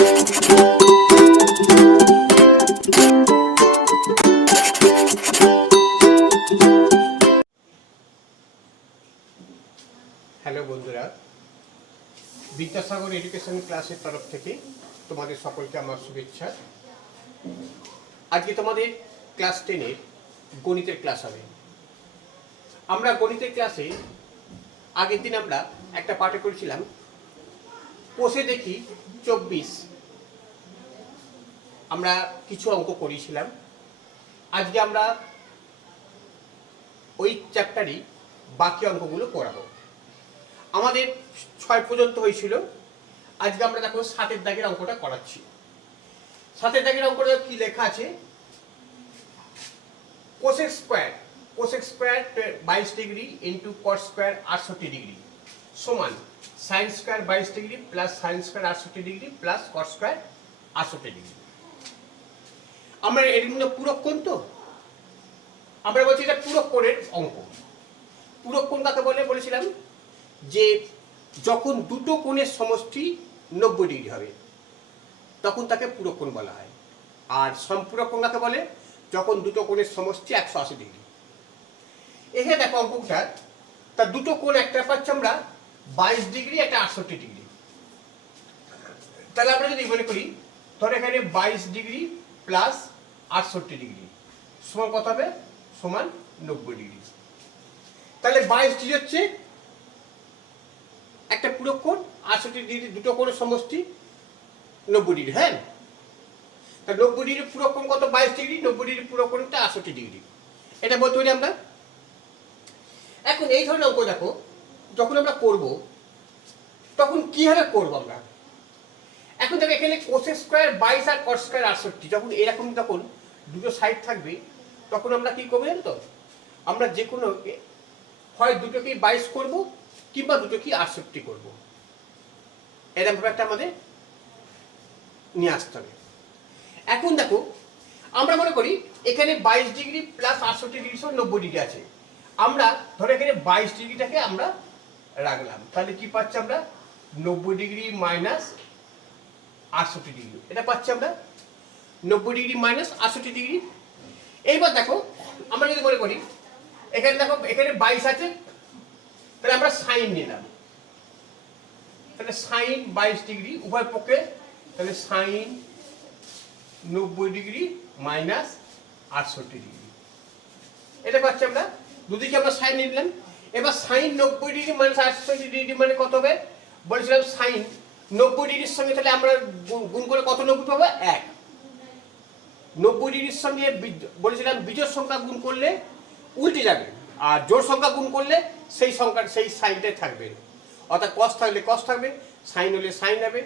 Hello বন্ধুরা, Vidyasagar education ক্লাসের তরফ থেকে তোমাদের সকলকে আমার শুভেচ্ছা। আজকে তোমাদের ক্লাস 10-এর গণিতের ক্লাস হবে। আমরা গণিতের ক্লাসে আগের দিন আমরা একটা পাঠে করেছিলাম কোষে দেখি 24। আমরা কিছু অঙ্ক করেছিলাম। আজকে আমরা ওই চ্যাপ্টারই বাকি অঙ্কগুলো করাবো। আমাদের 6 পর্যন্ত হয়েছিল। আজকে আমরা দেখো 7-এর দাগের অঙ্কটা করাচ্ছি। 7-এর দাগের অঙ্কটা কি লেখা আছে? Cosec square 22 degree into cos square 68 degree সমান sine square 22 degree plus sine square 68 degree plus cos square 68 degree. আমরা এর মধ্যে পূরক কোণ, তো আমরা বলছি এটা পূরক কোণের অঙ্ক। পূরক কোণ কাকে বলে বলেছিলাম যে যখন দুটো কোণের সমষ্টি 90 ডিগ্রি হবে তখন তাকে পূরক কোণ বলা হয়। আর সম্পূরক কোণ কাকে বলে? যখন দুটো কোণের সমষ্টি 180 ডিগ্রি। এখানে দেখো অঙ্কটা, তার দুটো কোণ, একটা পাচ্ছি আমরা 22 ডিগ্রি, একটা 68 ডিগ্রি। তাহলে আমরা যদি মনে করি ধর এখানে 22 ডিগ্রি প্লাস 68 ডিগ্রি সমান কত হবে? সমান 90 ডিগ্রি। তাহলে 22 ডিগ্রি হচ্ছে একটা পূরক কোণ, 68 ডিগ্রি দুটো কোণের সমষ্টি 90 ডিগ্রি। হ্যাঁ, তা 90 ডিগ্রি পূরক কোণ কত? 22 ডিগ্রি। 90 ডিগ্রি পূরক কোণটা 68 ডিগ্রি। এটা বলতে পারি আমরা। এখন এই ধরনের অঙ্ক দেখো যখন আমরা করব তখন কিভাবে করব আমরা? এখন দেখো এখানে কোসেক স্কোয়ার 22 আর কস স্কোয়ার 68, যখন এরকম তখন দুটো সাইড থাকবে তখন আমরা কি করবো জানো তো? আমরা যে কোনো হয় দুটোকেই 22 করব কিংবা দুটোকেই 68 করব। এরকম ভাবে একটা আমাদের নিয়ে আসতে হবে। এখন দেখো আমরা মনে করি এখানে 22 ডিগ্রি প্লাস 68 ডিগ্রি সমান 90 ডিগ্রি আছে। আমরা ধরো এখানে 22 ডিগ্রিটাকে আমরা রাখলাম, তাহলে কি পাচ্ছি আমরা? 90 ডিগ্রি মাইনাস 68 ডিগ্রি। এটা পাচ্ছি আমরা 90 ডিগ্রি মাইনাস 68 ডিগ্রি। এইবার দেখো আমরা যদি মনে করি এখানে দেখো এখানে 22 আছে, তাহলে আমরা সাইন নিলাম, তাহলে সাইন 22 ডিগ্রি উভয় পক্ষে, তাহলে সাইন 90 ডিগ্রি মাইনাস 68 ডিগ্রি। এটা পাচ্ছি আমরা, দুদিকে আমরা সাইন নিলাম। এবার সাইন 90 ডিগ্রি মাইনাস 68 ডিগ্রি মানে কত হবে? বলেছিলাম সাইন 90 ডিগ্রির সঙ্গে তাহলে আমরা গুণ করে কত 90 পাবো? 1। 90 ডিগ্রির সঙ্গে বলেছিলাম বিজোড় সংখ্যা গুণ করলে উল্টে যাবে, আর জোড় সংখ্যা গুণ করলে সেই সংখ্যার সেই সাইনটাই থাকবে। অর্থাৎ কস থাকলে কস থাকবে, সাইন হলে সাইন হবে।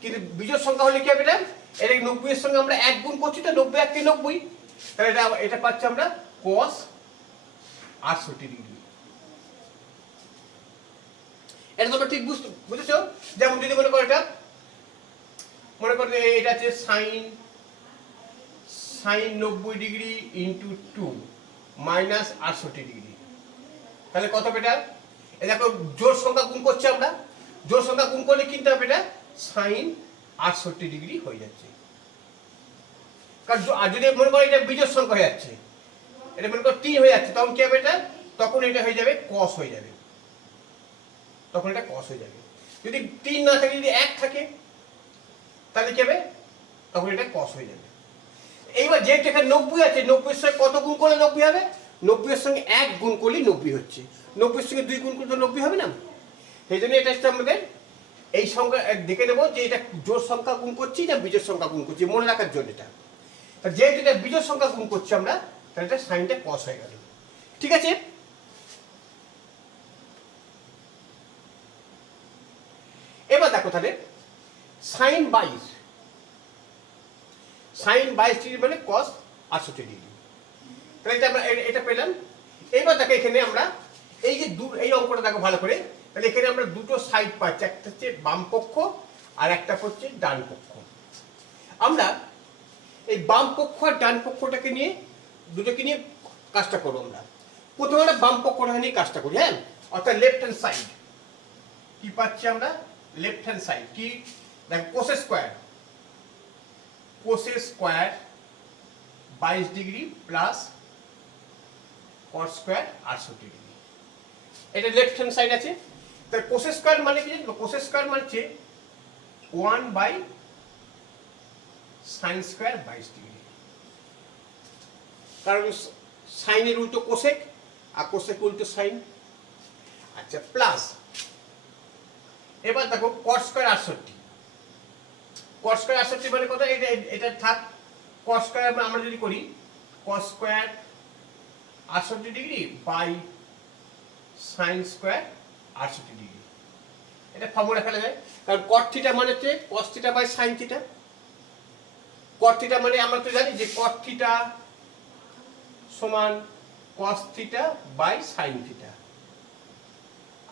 কিন্তু বিজোড় সংখ্যা হলে কি হবে? এটা 90 এর সঙ্গে আমরা 1 গুণ করছি, তো 90 1 কে 90, তাহলে এটা পাচ্ছি আমরা কস 68 ডিগ্রি। এটা তোমরা ঠিক বুঝেছো? যেমন যদি মনে করো এটা মনে করো এটা হচ্ছে sine 90 degree into 2 minus 68 degree, তাহলে কত হবে এটা? এই দেখো জোড় সংখ্যা গুণ করছি আমরা, জোড় সংখ্যা গুণ করলে কিন্তু হবে এটা সাইন 68 ডিগ্রি হয়ে যাচ্ছে। কারণ যদি মনে করো এটা বিজোড় সংখ্যা হয়ে যাচ্ছে, এটা মনে করো 3 হয়ে যাচ্ছে, তখন কি হবে এটা? তখন এটা হয়ে যাবে কস হয়ে যাবে, তখন এটা কস হয়ে যাবে। যদি 3 না থাকে, যদি 1 থাকে তাহলে কি হবে? তখন এটা কস হয়ে যাবে। এইবার যেহেতু এখানে 90 আছে, 90 এর সঙ্গে কত গুণ করলে 90 হবে? 90 এর সঙ্গে 1 গুণ করলেই 90 হচ্ছে। 90 এর সঙ্গে 2 গুণ করলে তো 90 হবে না। সেই জন্য এটা হচ্ছে আমাদের এই সংখ্যা দেখে নেবো যে এটা জোড় সংখ্যা গুণ করছি না বিজোড় সংখ্যা গুণ করছি, মনে রাখার জন্য। এটা যেহেতু এটা বিজোড় সংখ্যা গুণ করছি আমরা, তাহলে এটা সাইনটা কস হয়ে গেল। ঠিক আছে? এবার দেখো তাহলে সাইন 22 ডিগ্রি মানে কস 68 ডিগ্রি, তাহলে এটা আমরা এটা পেলাম। এইবার দেখো এখানে আমরা এই যে এই অঙ্কটা দেখো ভালো করে, তাহলে এখানে আমরা দুটো সাইড পাচ্ছি, একটা হচ্ছে বাম পক্ষ আর একটা হচ্ছে ডান পক্ষ। আমরা এই বাম পক্ষ আর ডান পক্ষটাকে নিয়ে দুটোকে নিয়ে কাজটা করবো। আমরা প্রথমে আমরা বাম পক্ষটা নিয়ে কাজটা করি। হ্যাঁ, অর্থাৎ লেফট হ্যান্ড সাইড কি পাচ্ছি আমরা? লেফট হ্যান্ড সাইড কি? দেখো cosec square cosec square 22 degree plus cot square 68 degree. এটা লেফট হ্যান্ড সাইড আছে। তাহলে কোসেক স্কোয়ার মানে কি জানো? কোসেক স্কোয়ার মানে হচ্ছে 1 বাই সাইন স্কোয়ার 22 ডিগ্রি, কারণ সাইনের উল্টো কোসেক আর কোসেক উল্টো সাইন। আচ্ছা, প্লাস এবার দেখো কট স্কোয়ার 68। কট স্কোয়ার 68 মানে কত? এটা থাক। কট স্কোয়ার আমরা যদি করি cot square 68 degree by sine square 68 degree, এটা ফর্মুলা ফেলা যায়। কারণ কট থিটা মানে হচ্ছে cos theta by sine theta. Cot theta মানে আমরা তো জানি যে কট থিটা সমান cos theta by sine theta.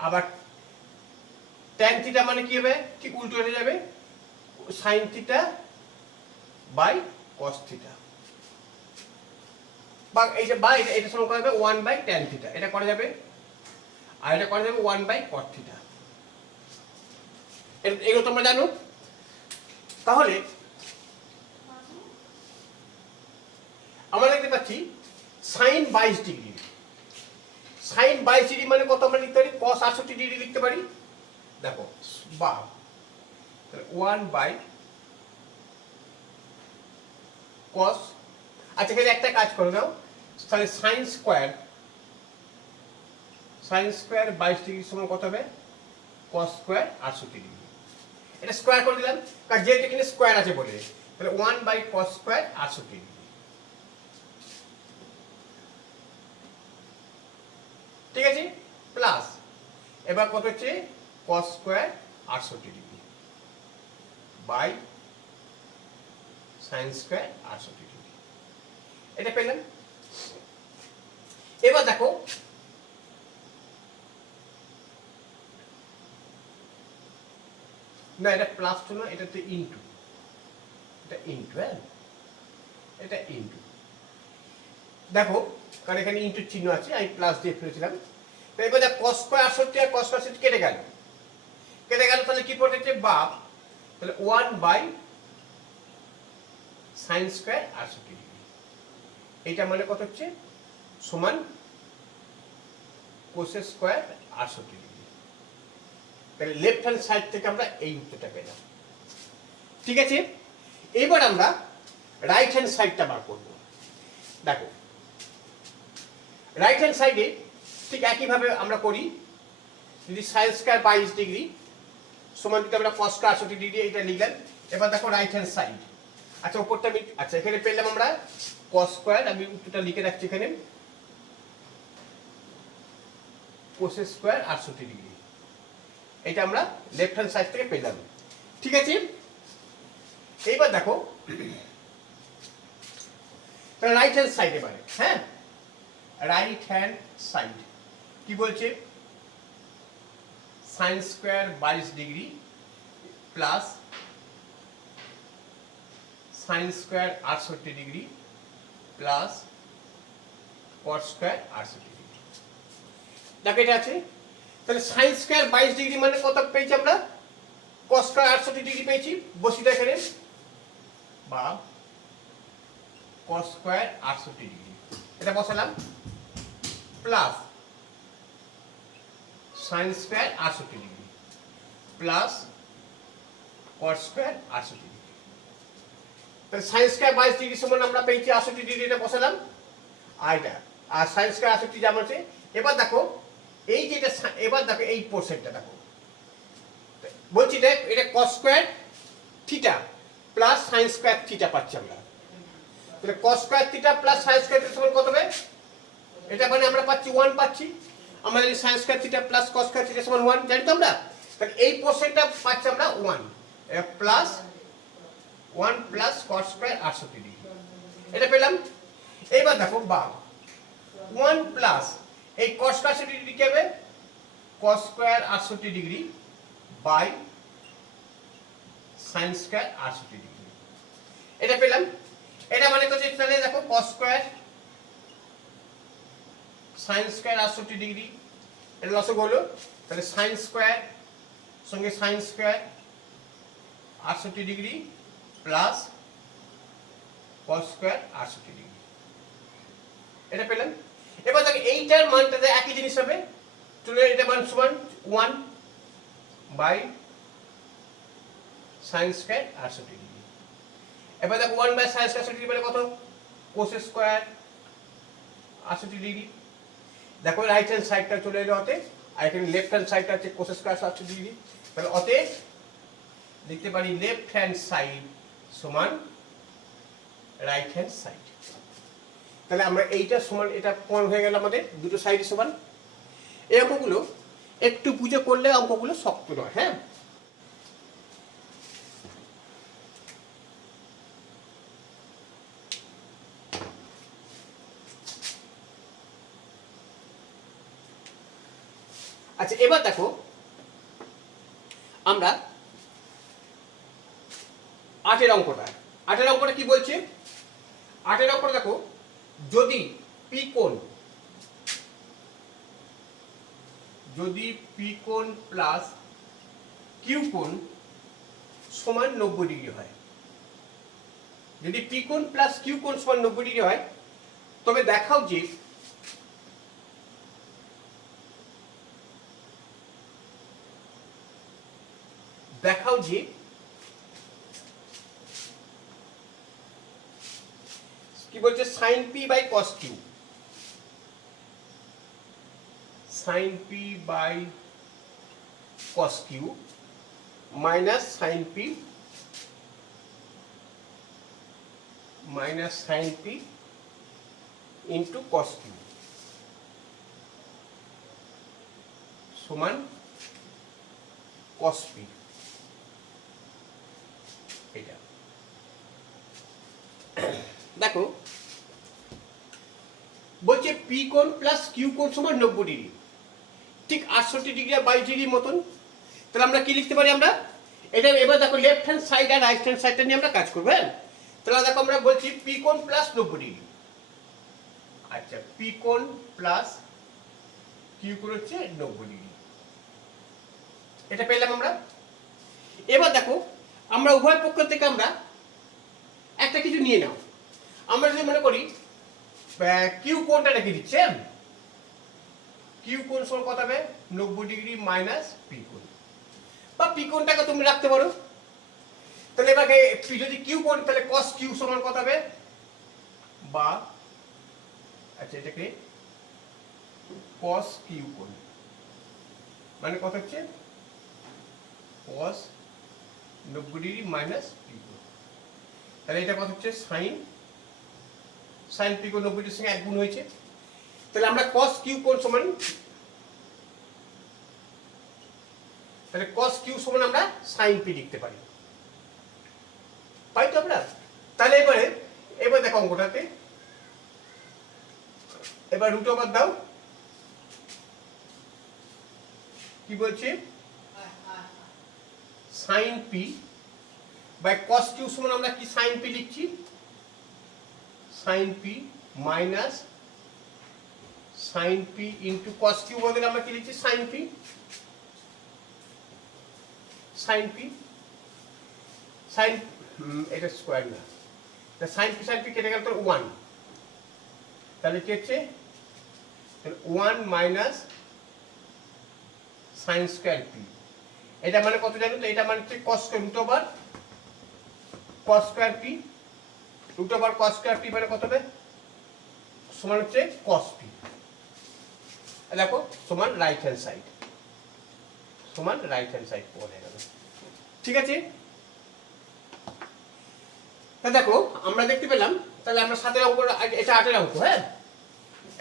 আবার ট্যান থিটা মানে কি হবে? ঠিক উল্টো হয়ে যাবে, sine theta by cos theta. বা এই যে বাই এটা সমান করা যাবে 1 বাই ট্যান থিটা, এটা করা যাবে। আর এটা করা যাবে 1 বাই কট থিটা। এগুলো তোমরা জানো। তাহলে আমরা দেখতে পাচ্ছি সাইন 22 ডিগ্রি। সাইন 22 ডিগ্রি মানে কত আমরা লিখতে পারি? কস 68 ডিগ্রি লিখতে পারি। দেখো বা 1 বাই কস। আচ্ছা, এখানে একটা কাজ করে দাও, তাহলে সাইন স্কোয়ার 22 ডিগ্রি সমান কত হবে? Cos square 68 degree. এটা স্কোয়ার করে দিলাম, কারণ যেহেতু এখানে স্কোয়ার আছে বলে, তাহলে 1 বাই কস স্কোয়ার 68 ডিগ্রি। ঠিক আছে, প্লাস এবার কত হচ্ছে? Cos square 68 degree by sine square 68 degree, এটা পেলাম। এবার দেখো না, এটা প্লাস টু না, এটাতে ইনটু, এটা ইনটু, হ্যাঁ এটা ইনটু। দেখো কারণ এখানে ইনটু চিহ্ন আছে, আমি প্লাস দিয়ে ফেলেছিলাম। তো এবার দেখ কস স্কোয়ার 68 আর কস 68 কেটে গেল, তাহলে কি পড়েছে? বা তাহলে 1 বাই সাইন স্কোয়ার 68 ডিগ্রি, এইটা মানে কত হচ্ছে? সমান কোসেক স্কোয়ার 68 ডিগ্রি। তাহলে লেফট হ্যান্ড সাইড থেকে আমরা এই উত্তরটা পেলাম। ঠিক আছে, এবার আমরা রাইট হ্যান্ড সাইডটা বার করব। দেখো রাইট হ্যান্ড সাইডে ঠিক একইভাবে আমরা করি। যদি সাইন স্কোয়ার 22 ডিগ্রি সমান যদি আমরা কস স্কোয়ার 68 ডিগ্রি এটা লিখলাম। এবার দেখো রাইট হ্যান্ড সাইড। আচ্ছা, উপরটা আমি আচ্ছা এখানে পেলাম আমরা কস স্কোয়ার, আমি উত্তরটা লিখে রাখছি এখানে, কোসেক স্কোয়ার 68 ডিগ্রি। এটা আমরা লেফট হ্যান্ড সাইড থেকে পেলাম। ঠিক আছে, এইবার দেখো রাইট হ্যান্ড সাইড এবারে। হ্যাঁ, রাইট হ্যান্ড সাইড কি বলছে? Sign square 22 degree plus sine square 68 degree plus cot square 68 degree. দেখো এটা আছে। তাহলে সাইন স্কোয়ার 22 ডিগ্রি মানে কত পেয়েছি আমরা? কস স্কোয়ার 68 ডিগ্রি পেয়েছি। বসিটা এখানে বা কস স্কোয়ার 68 ডিগ্রি, এটা বসালাম, plus sine square 68 degree plus cot square 68 degree. তাহলে সাইন স্কোয়ার 22 ডিগ্রি সমান আমরা পেয়েছি 68 ডিগ্রি, এটা বসালাম। আর এটা আর সাইন স্কোয়ার 68 যেমন আছে। এবার দেখো এই যেটা, এবার দেখো এই পোর্শনটা দেখো, বলছি দেখ এটা cos square theta plus sine square theta পাচ্ছি আমরা। তাহলে cos square theta plus sine square theta সমান কত হবে? এটা মানে আমরা পাচ্ছি 1 পাচ্ছি। আমরা জানি sine square theta plus cos square theta সমান 1, জানি তো আমরা। তাহলে এই পোর্শনটা পাচ্ছি আমরা 1 plus 1 plus cos square 68 degree, এটা পেলাম। এইবার দেখো বা 1 প্লাস এই কস স্কোয়ার 68 ডিগ্রি কি হবে? Cos square 68 degree by sine square 68 degree, এটা পেলাম। এটা মানে হচ্ছে তাহলে দেখো cos square sine square 68 degree, এটা লসক হলো। তাহলে সাইন স্কোয়ার সঙ্গে sine square 68 degree plus cos square 68 degree. এটা পেলাম। এবার দেখো এইটার মানটাতে একই জিনিস হবে, চলে এটা মান সমান 1 বাই সাইন স্কয়ার 68 ডিগ্রি। এবার দেখো 1 বাই সাইন স্কয়ার 68 ডিগ্রি মানে কত? Cos square 68 degree. দেখো রাইট হ্যান্ড সাইডটা চলে এলো হতে, আর এখানে লেফট হ্যান্ড সাইডটা হচ্ছে কোস স্কয়ার 68 ডিগ্রি। তাহলে অতএব লিখতে পারি লেফট হ্যান্ড সাইড সমান রাইট হ্যান্ড সাইড। তাহলে আমরা এইটা সমান এটা প্রমাণ হয়ে গেল আমাদের দুটো সাইড সমান। এই অঙ্কগুলো একটু বুঝে করলে অঙ্কগুলো শক্ত নয়। হ্যাঁ, আচ্ছা এবার দেখো আমরা 8 অঙ্কটা কি বলছে? 8 অঙ্কটা দেখো, যদি পি কোণ প্লাস কিউ কোণ সমান 90 ডিগ্রি হয়, যদি পি কোণ প্লাস কিউ কোণ সমান 90 ডিগ্রি হয়, তবে দেখাও যে কি বলছে sine P by cos Q, sine P by cos Q minus sine P into cos Q সমান কস পি। এটা দেখো বলছে পি কোণ প্লাস কিউ কোণ সমান 90 ডিগ্রি, ঠিক 68 ডিগ্রি আর 22 ডিগ্রির মতন। তাহলে আমরা কি লিখতে পারি? আমরা এটা এবার দেখো লেফট হ্যান্ড সাইড আর রাইট হ্যান্ড সাইডটা নিয়ে আমরা কাজ করবো। হ্যাঁ, তাহলে দেখো আমরা বলছি পি কোণ প্লাস 90 ডিগ্রি। আচ্ছা, পি কোণ প্লাস কিউ কোণ হচ্ছে 90 ডিগ্রি, এটা পেলাম আমরা। এবার দেখো আমরা উভয় পক্ষ থেকে আমরা একটা কিছু নিয়ে নাও। আমরা যদি মনে করি কিউ কোণটা রেখে দিচ্ছে, কিউ কোণ সমান কত হবে? 90 ডিগ্রি মাইনাস পি কোণ, বা পি কোণটাকে তুমি রাখতে পারো। তাহলে এবার যদি কিউ কোণ, তাহলে কস কিউ সমান কত হবে? বা আচ্ছা এটাকে কস কিউ কোণ মানে কত হচ্ছে? কস 90 ডিগ্রি মাইনাস পি কোণ। তাহলে এটা কত হচ্ছে? সাইন পি কোণ 90 ডিগ্রির সঙ্গে 1 গুণ হয়েছে। তাহলে আমরা cos কিউ কোণ সমান, তাহলে cos কিউ সমান আমরা sin p লিখতে পারি, পাই তো আমরা? তাহলে এবার দেখো অঙ্কটাতে এবার রুট ওভার দাও। কি বলছে? sin p by cos Q সমান আমরা কি sin p লিখছি? sin p minus sin p into cos Q বদলে আমরা কি লিখছি? sin p sin এটা স্কয়ার না, তা sin p কেটে গেল তো 1, তাহলে কি হচ্ছে? 1 মাইনাস sin স্কয়ার p। এটা মানে কত জানো তো? এটা মানে হচ্ছে cos square root over cos square p, root over cos square p মানে কত হবে? সমান হচ্ছে cos p। দেখো সমান রাইট হ্যান্ড সাইড, পড়ে গেল। ঠিক আছে, তা দেখো আমরা দেখতে পেলাম। তাহলে আমরা 7 এর অঙ্ক, এটা 8 এর অঙ্ক। হ্যাঁ,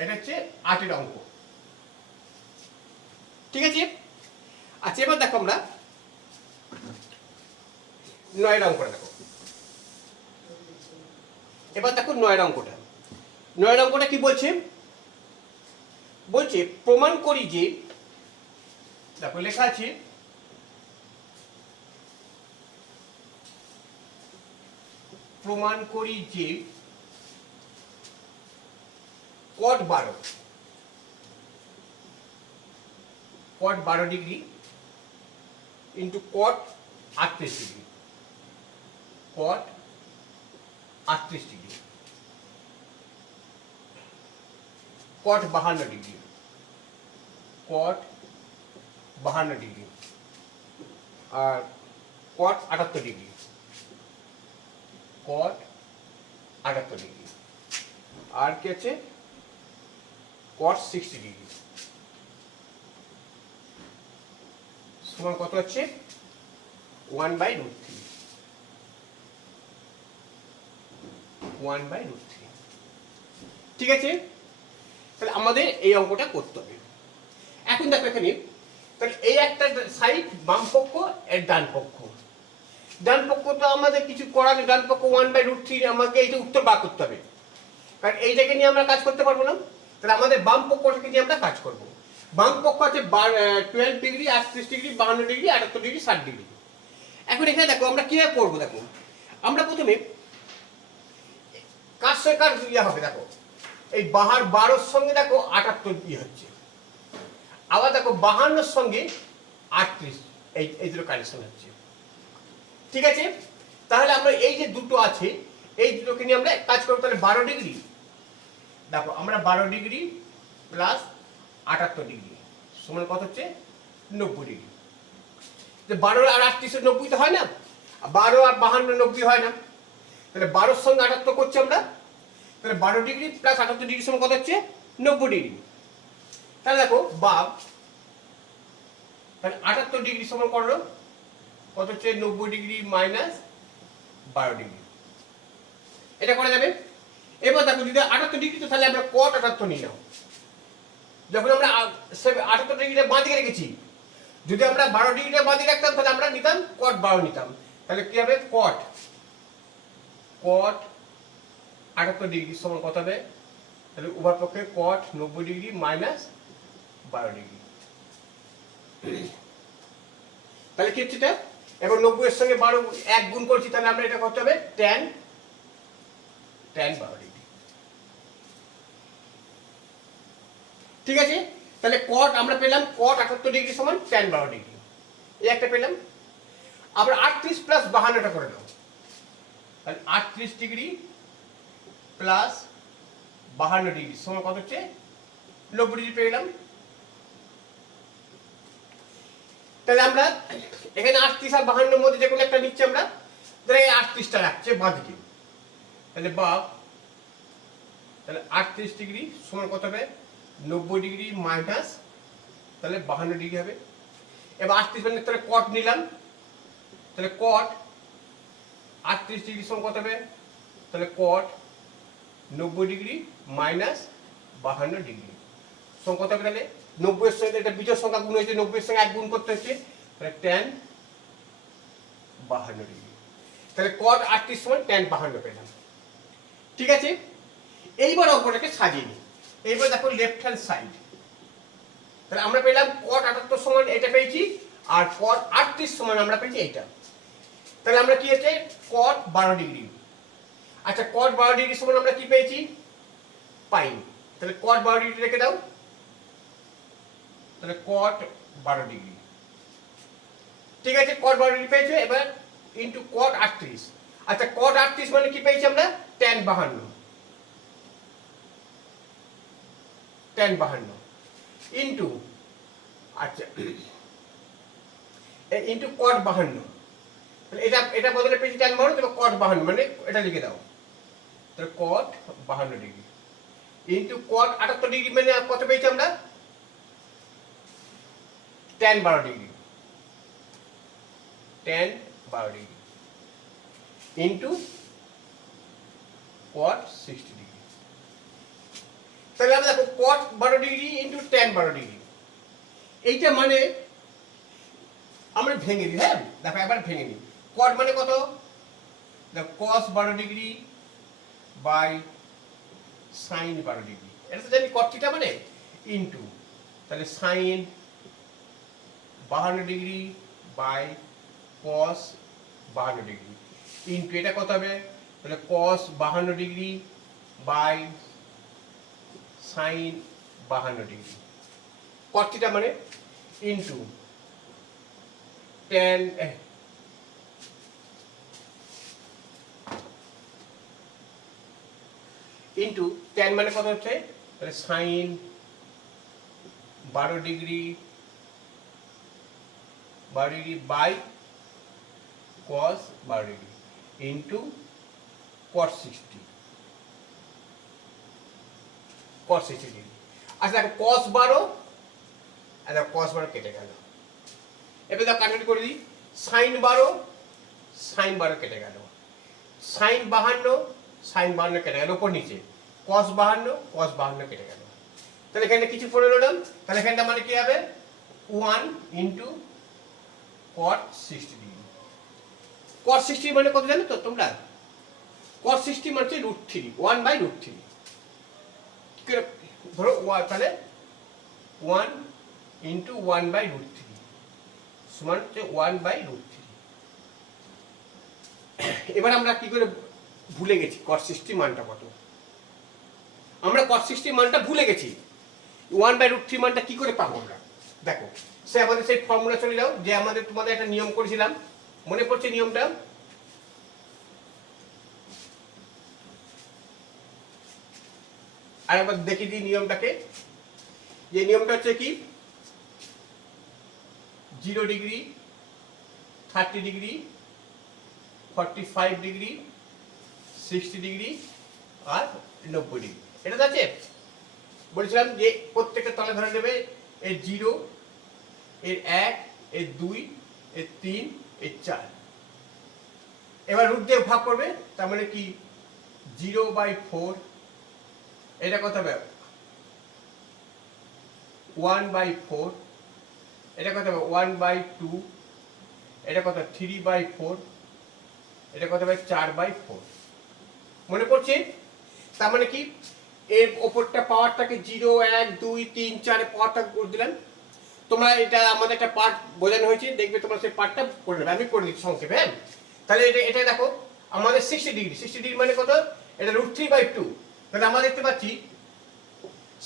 এটা হচ্ছে 8 এর অঙ্ক। ঠিক আছে, আচ্ছা এবার দেখো আমরা 9 এর অঙ্কটা দেখো। এবার দেখো 9 এর অঙ্কটা। 9 এর অঙ্কটা কি বলছে? বলছে প্রমাণ করি যে, দেখো লেখা আছে প্রমাণ করি যে cot 12 degree into cot 38 degree, cot 38 degree, cot 52 degree, cot 52 degree, আর কট 78 ডিগ্রি, কট 78 ডিগ্রি, আর কি আছে কট 60 ডিগ্রি, সমান কত হচ্ছে 1/√3, 1/√3। ঠিক আছে, তাহলে আমাদের এই অঙ্কটা করতে হবে। এখন দেখো এখানে, তাহলে এই একটা সাইড বাম পক্ষ এর ডান পক্ষ, ডান পক্ষ তো আমাদের কিছু করার, ডান পক্ষ 1/√3, আমাকে এইটা উত্তর বার করতে হবে, কারণ এইটাকে নিয়ে আমরা কাজ করতে পারবো না। তাহলে আমাদের বাম পক্ষটাকে নিয়ে আমরা কাজ করব। বাম পক্ষ আছে 12 degree, 38 degree, 52 degree, 78 degree, 60 degree. এখন এখানে দেখো আমরা কিভাবে করবো, দেখো আমরা প্রথমে কার সঙ্গে কার ইয়ে হবে, দেখো এই 12 সঙ্গে দেখো 78 ইয়ে হচ্ছে, আবার দেখো 52 সঙ্গে 38, এই দুটো কানেকশন হচ্ছে। ঠিক আছে, তাহলে আমরা এই যে দুটো আছে এই দুটোকে নিয়ে আমরা কাজ করবো। তাহলে 12 ডিগ্রি, দেখো আমরা 12 ডিগ্রি প্লাস 78 ডিগ্রি সমান কত হচ্ছে 90 ডিগ্রি। 12 আর 38 90 তো হয় না, 12 আর 52 90 হয় না, তাহলে 12 সঙ্গে 78 করছি আমরা, তাহলে 12 ডিগ্রি প্লাস 78 ডিগ্রি সমান কত হচ্ছে 90 ডিগ্রি। তাহলে দেখো বাব, তাহলে 78 ডিগ্রি সমান করলো কত হচ্ছে 90 ডিগ্রি মাইনাস 12 ডিগ্রি, এটা করা যাবে। এবার দেখো যদি 78 ডিগ্রি, তো তাহলে আমরা কট 78 নিয়ে নাও। যখন আমরা 78 ডিগ্রিটা বাঁ দিকে রেখেছি, যদি আমরা 12 ডিগ্রিটা বাঁ দিকে রাখতাম তাহলে আমরা নিতাম কট 12 নিতাম। তাহলে কি হবে কট 78 ডিগ্রি সমান কত হবে, তাহলে উভয় পক্ষে কট 90 ডিগ্রি মাইনাস 12 ডিগ্রি। তাহলে কি হচ্ছে এটা, এবার 90 এর সঙ্গে 12 এক গুণ করছি, তাহলে আমরা এটা করতে হবে tan 12 ডিগ্রি। ঠিক আছে, তাহলে কট আমরা পেলাম কট 78 ডিগ্রি সমান tan 12 ডিগ্রি, এই একটা পেলাম। আবার 38 প্লাস 52টা করে দাও, তাহলে 38 ডিগ্রি প্লাস 52 ডিগ্রি সমান কত হচ্ছে 90 ডিগ্রি পেয়ে গেলাম। তাহলে আমরা এখানে 38 আর 52 মধ্যে যে কোনো একটা নিচ্ছি আমরা, তাহলে এই 38টা রাখছে বাঁদিকে, তাহলে বাম, তাহলে 38 ডিগ্রি সমান কত হবে 90 ডিগ্রি মাইনাস, তাহলে 52 ডিগ্রি হবে। এবার 38 মানে তাহলে কট নিলাম, তাহলে কট 38 ডিগ্রি সমান কত হবে, তাহলে কট 90 ডিগ্রি মাইনাস 52 ডিগ্রি সমান কত হবে, তাহলে 90 এর সঙ্গে এটা বিজোড় সংখ্যা গুণ হয়েছে, 90 এর সঙ্গে এক গুণ করতে হচ্ছে, তাহলে tan 52 ডিগ্রি। তাহলে কট 38 সমান tan 52 পেলাম। ঠিক আছে, এইবার অঙ্কটাকে সাজিয়ে নিই। এইবার দেখো লেফট হ্যান্ড সাইড, তাহলে আমরা পেলাম কট 78 সমান এটা পেয়েছি, আর কট 38 সমান আমরা পেয়েছি এইটা। তাহলে আমরা কি হচ্ছে কট 12 ডিগ্রি, আচ্ছা কট 12 ডিগ্রি সমান আমরা কি পেয়েছি পাইনি, তাহলে কট 12 ডিগ্রি রেখে দাও, তাহলে কট 12 ডিগ্রি। ঠিক আছে, কট 12 ডিগ্রি পেয়েছো, এবার ইনটু কট 38, আচ্ছা কট 38 মানে কি পেয়েছি আমরা tan 52, tan 52 ইনটু, আচ্ছা ইনটু কট 52, তাহলে এটা বদলে পেয়েছি tan 52, তাহলে কট 52 মানে এটা লিখে দাও, তাহলে cot 52 degree into cot 78 degree মানে কত পেয়েছি আমরা tan 12 degree, tan 12 degree into cot 60 degree. তাহলে আমরা দেখো cot 12 degree into tan 12 degree, এইটা মানে আমরা ভেঙে দিই। হ্যাঁ দেখো একবার ভেঙে নিই, কট মানে কত, দেখো cos 12 degree by sin 12 degree, এটা তো জানি কট থিটা মানে ইনটু, তাহলে sin 52 degree by cos 52 degree into এটা কত হবে, তাহলে cos 52 degree by sin 52 degree, cot theta মানে ইনটু tan ইন্টু ট্যান মানে কত হচ্ছে, তাহলে sine 12 degree by cos 12 degree into cos 60 degree. আচ্ছা দেখো কস 12 আর দেখো কস 12 কেটে গেল। এবার দেখো কাটাকাটি করে দিই, সাইন 12 কেটে গেল, সাইন 52 কেটে গেল উপর নিচে, কস 52 কেটে গেল। তাহলে এখানে কিছু পড়ে নিলাম, তাহলে এখানটা মানে কি হবে 1 ইন্টু কট 60 ডিগ্রি। কট 60 মানে কত জানো তো তোমরা? কট 60 মানে হচ্ছে √3, 1/√3। ধরো তাহলে 1 ইন্টু 1/√3 সমান হচ্ছে 1/√3। এবার আমরা কি করে ভুলে গেছি cos 60 মানটা কত? আমরা cos 60 মানটা ভুলে গেছি, 1/√3 মানটা কি করে পাবো আমরা? দেখো সে আমাদের সেই ফর্মুলা চলে যাও, যে আমাদের তোমাদের একটা নিয়ম করেছিলাম, মনে পড়ছে নিয়মটা? আর একবার দেখি দিই নিয়মটাকে। যে নিয়মটা হচ্ছে কি 0 ডিগ্রি, 30 ডিগ্রি, 45 ডিগ্রি, 60 ডিগ্রি আর 90 ডিগ্রি। এটা তো আছে। বলেছিলাম যে প্রত্যেকটা তলে ধরে নেবে এর 0, এর 1, এর 2, এর 3, এর 4। এবার রুট দিয়ে ভাগ করবে, তার মানে কি 0/4, এটা কত হবে 1/4, এটা কত হবে 1/2, এটা কত 3/4, এটা কত হবে 4/4। মনে পড়ছে? তার মানে কি এর ওপরটা পাওয়ারটাকে 0, 1, 2, 3, 4 পাওয়ারটা করে দিলাম। তোমরা এটা আমাদের একটা পার্ট বোঝানো হয়েছে, দেখবে তোমরা সেই পার্টটা করে নেবে, আমি করে দিচ্ছি সংক্ষেপে। হ্যাঁ, তাহলে এটা দেখো আমাদের 60 ডিগ্রি মানে কত, এটা √3/2। তাহলে আমরা দেখতে পাচ্ছি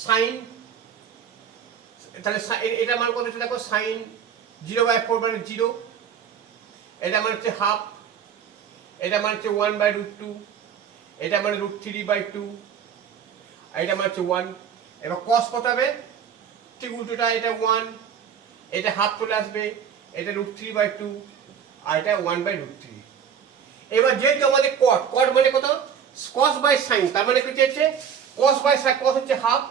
সাইন, তাহলে এটা মান কত হচ্ছে দেখো, সাইন 0/4 মানে 0, এটা মানে হচ্ছে হাফ, এটা মানে হচ্ছে 1/√2, এটা মানে √3/2, এটা মানে হচ্ছে 1। এবার cos কত হবে, ঠিক উল্টোটা, এটা 1, এটা হাফ চলে আসবে, এটা √3/2 আর এটা 1/√3। এবার যেহেতু আমাদের cot মানে কত, cos/sin, তার মানে কি হচ্ছে cos/sin, cos হচ্ছে হাফ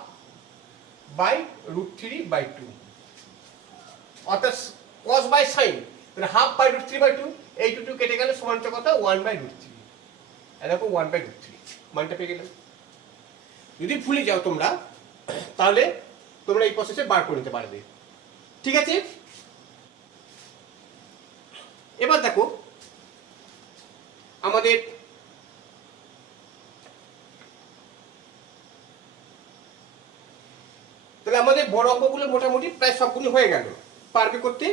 বাই √3/2, অর্থাৎ cos/sin তাহলে হাফ বাই √3/2, এই 2 কেটে গেলে সমান হচ্ছে কত 1/√3। দেখো 1/√3 মানটা পেয়ে গেলাম। যদি ভুলে যাও তোমরা তাহলে তোমরা এই প্রসেসে বার করে নিতে পারবে, ঠিক আছে? এবার দেখো আমাদের তাহলে আমাদের বড় অঙ্কগুলো মোটামুটি প্রায় সবগুলো হয়ে গেল, পারবে করতে।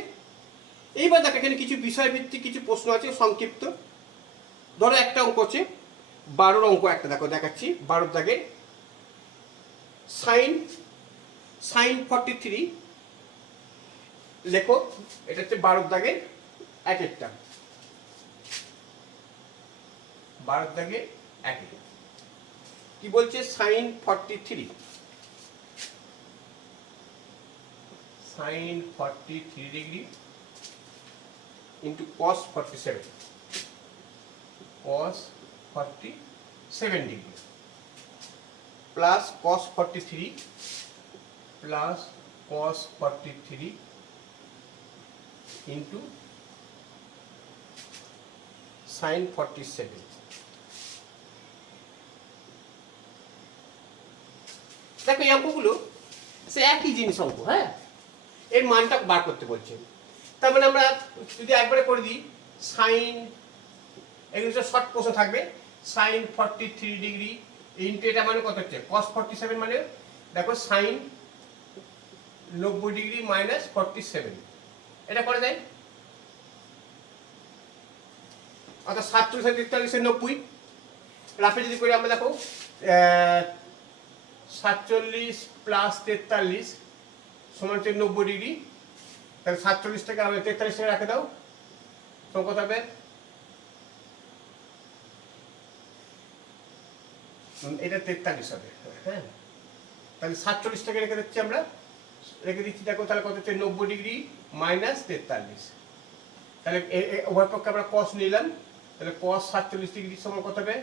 এইবার দেখো এখানে কিছু বিষয়ভিত্তিক কিছু প্রশ্ন আছে সংক্ষিপ্ত। ধরো একটা অঙ্ক আছে 12 অঙ্ক, একটা দেখো দেখাচ্ছি 12 দাগের সাইন 43 লেখো। এটা হচ্ছে 12 দাগের এক একটা, 12 দাগের এক কি বলছে, sine 43 degree into cos 47 degree plus cos 43 plus cos 43 into sine 47। দেখো এই অঙ্কগুলো সে একই জিনিস অঙ্ক, হ্যাঁ, এর মানটা বার করতে বলছে। তার মানে আমরা যদি একবারে করে দিই সাইন, এগুলো শর্ট প্রশ্ন থাকবে, সাইন 43 ডিগ্রি ইন্টু এটা মানে কত হচ্ছে cos 47, মানে দেখো সাইন 90 ডিগ্রি মাইনাস 47, এটা করা যায়। অর্থাৎ 47 43 90 রাফে যদি করি আমরা দেখো 47 প্লাস 43 সমান হচ্ছে 90 ডিগ্রি। তাহলে 47 টাকে আমরা 43 টাকা রাখে দাও, তো কত হবে এটা 43 হবে, হ্যাঁ। তাহলে 47টাকে রেখে দিচ্ছি আমরা, রেখে দিচ্ছি। দেখো তাহলে কত হচ্ছে 90 ডিগ্রি মাইনাস 43। তাহলে উভয় পক্ষে আমরা কস নিলাম, তাহলে কস 47 ডিগ্রি সমান কত হবে,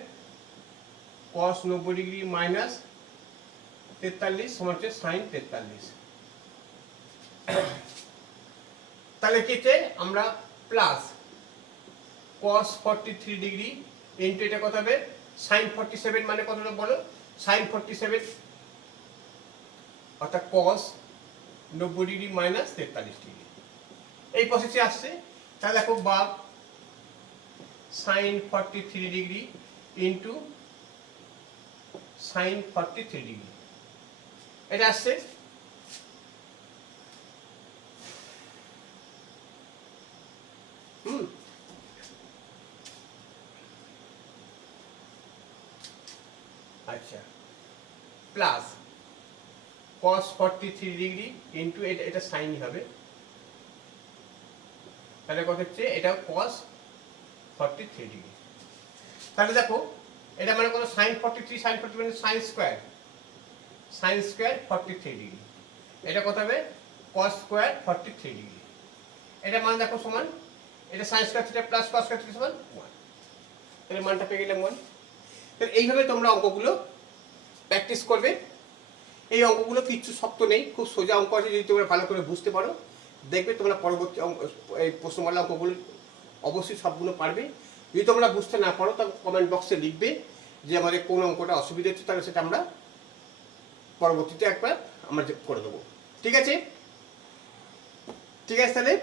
কস 90 ডিগ্রি মাইনাস 43 সমান হচ্ছে সাইন 43। তাহলে কেটে আমরা প্লাস কস 43 ডিগ্রি ইন্টু এটা কত হবে সাইন 47, মানে কতটা বলো, সাইন 47 অর্থাৎ কস 90 ডিগ্রি মাইনাস 43 ডিগ্রি এই প্রসেসে আসছে। তাহলে দেখো বা sine 43 degree into sine 43 degree এটা আসছে। আচ্ছা, প্লাস cos 43 ডিগ্রি ইন্টু এটা সাইন হবে, তাহলে কত হচ্ছে এটা cos 43 ডিগ্রি। তাহলে দেখো এটা মানে কত সাইন 43, সাইন 43 মানে সাইন স্কয়ার 43 ডিগ্রি, এটা কত হবে cos স্কয়ার 43 ডিগ্রি। এটা মান দেখো সমান, এটা sine square theta plus cos square theta সমান 1, এর মানটা পেয়ে গেলাম 1। তাহলে এইভাবে তোমরা অঙ্কগুলো প্র্যাকটিস করবে। এই অঙ্কগুলো কিচ্ছু শক্ত নেই, খুব সোজা অঙ্ক আছে, যদি তোমরা ভালো করে বুঝতে পারো দেখবে তোমরা পরবর্তী এই প্রশ্নমালা অঙ্কগুলো অবশ্যই সবগুলো পারবে। যদি তোমরা বুঝতে না পারো তখন কমেন্ট বক্সে লিখবে যে আমাদের কোন অঙ্কটা অসুবিধা হচ্ছে, তাহলে সেটা আমরা পরবর্তীতে একবার আমরা করে দেবো। ঠিক আছে, ঠিক আছে। তাহলে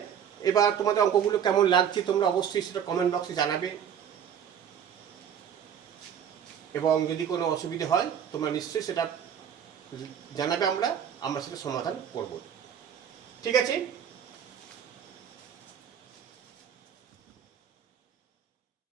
এবার তোমাদের অঙ্কগুলো কেমন লাগছে তোমরা অবশ্যই সেটা কমেন্ট বক্সে জানাবে, এবং যদি কোনো অসুবিধা হয় তোমরা নিশ্চয়ই সেটা জানাবে, আমরা সেটা সমাধান করব। ঠিক আছে।